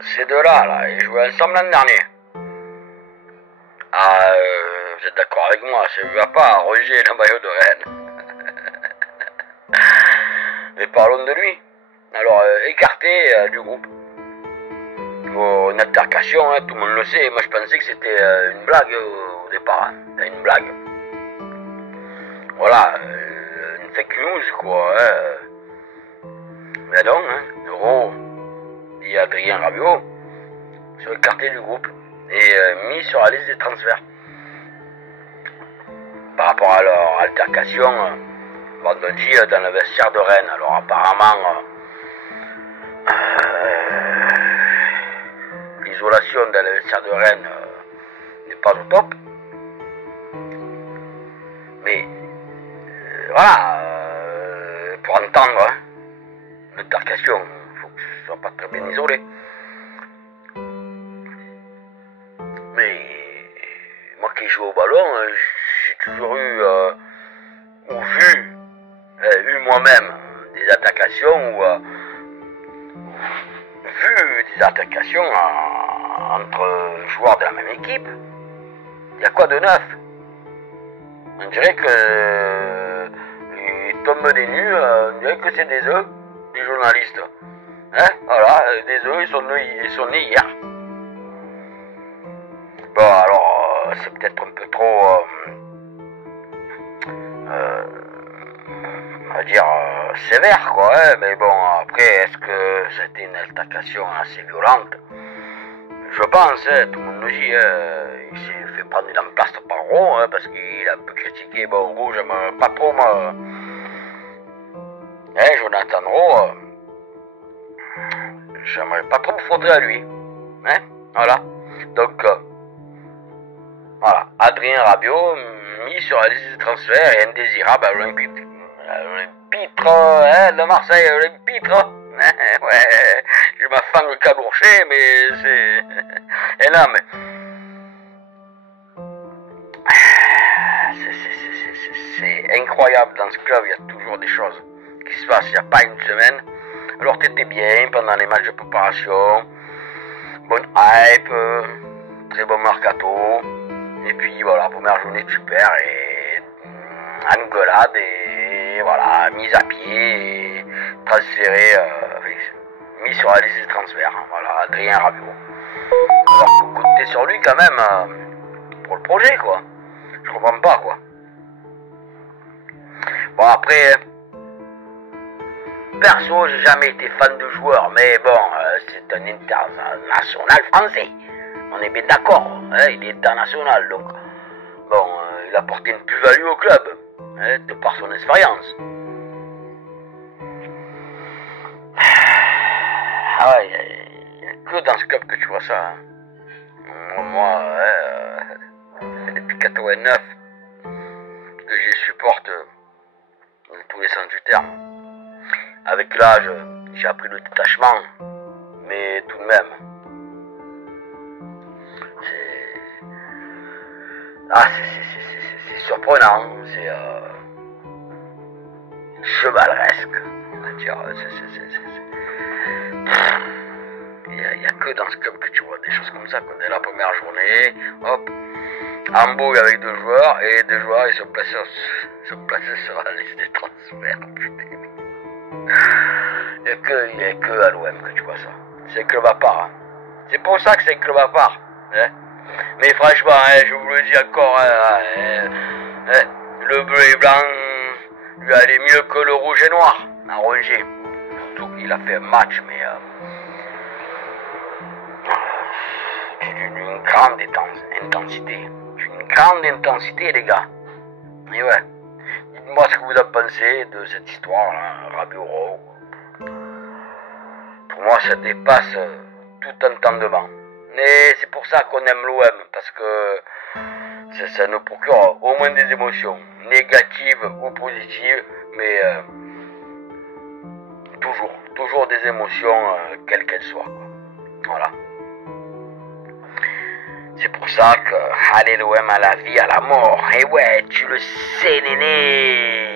ces deux-là, là, ils jouaient ensemble l'an dernier. Ah, vous êtes d'accord avec moi, ça ne va pas arroger le maillot de Rennes. Mais parlons de lui. Alors, écarté du groupe. Pour une altercation, hein, tout le monde le sait. Moi, je pensais que c'était une blague au départ. Hein. Une blague. Voilà, une fake news, quoi. Hein. Mais non, hein, Euro et Adrien Rabiot sont écartés du groupe et mis sur la liste des transferts. Par rapport à leur altercation vendredi dans le vestiaire de Rennes. Alors apparemment, l'isolation dans le vestiaire de Rennes n'est pas au top. Mais voilà, pour entendre l'altercation, il faut que ce soit pas très bien isolé. Mais moi qui joue au ballon, j'ai toujours eu ou vu moi-même des altercations ou vu des altercations entre joueurs de la même équipe. Il y a quoi de neuf? On dirait que ils tombent des nues, on dirait que c'est des œufs, les journalistes. Hein? Voilà, des œufs, ils sont nés hier. Bon, alors, c'est peut-être un peu trop, on va dire, sévère, quoi, hein, mais bon, après, est-ce que c'était une altercation assez violente? Je pense, hein, tout le monde le dit, il s'est fait prendre une place par Roux, hein, parce qu'il a un peu critiqué, bon, Roux, j'aime pas trop, moi, hein, Jonathan Roux, j'aimerais pas trop me faudrait à lui, hein, voilà, donc, voilà, Adrien Rabiot mis sur la liste de transfert et indésirable à l'Olympique de Marseille, l'Olympique. Ouais, j'ai ma femme le calourché, mais c'est énorme. C'est incroyable dans ce club, il y a toujours des choses qui se passent. Il n'y a pas une semaine. Alors t'étais bien pendant les matchs de préparation, bonne hype, très bon mercato. Et puis voilà, première journée tu perds et engueulade et voilà, mise à pied et transféré, mis sur la liste des transferts. Hein, voilà, Adrien Rabiot. Alors faut compter sur lui quand même pour le projet, quoi. Je comprends pas, quoi. Bon après, perso j'ai jamais été fan de joueur, mais bon, c'est un international français. On est bien d'accord, hein, il est international, donc bon, il a apporté une plus-value au club, hein, de par son expérience. Ah ouais, il n'y a que dans ce club que tu vois ça. Hein. Moi, depuis 89 que je supporte dans tous les sens du terme. Avec l'âge, j'ai appris le détachement, mais tout de même. C'est surprenant, c'est chevaleresque, on va dire. Il n'y a que dans ce club que tu vois des choses comme ça. Dès la première journée, hop, embrouille avec deux joueurs, et deux joueurs ils sont placés sur la liste des transferts. Putain. Il n'y a que à l'OM que tu vois ça. C'est un club à part. Hein. C'est pour ça que c'est un club à part. Hein. Mais franchement, hein, je vous le dis encore, le bleu et blanc lui allait mieux que le rouge et noir à Rongier. Surtout qu'il a fait un match, mais d'une grande intensité. D'une grande intensité, les gars. Et ouais. Dites-moi ce que vous en pensez de cette histoire, là, Rabiot. Pour moi, ça dépasse tout entendement. Mais c'est pour ça qu'on aime l'OM, parce que ça nous procure au moins des émotions, négatives ou positives, mais toujours des émotions, quelles qu'elles soient. Voilà. C'est pour ça que allez l'OM à la vie, à la mort. Et ouais, tu le sais, néné.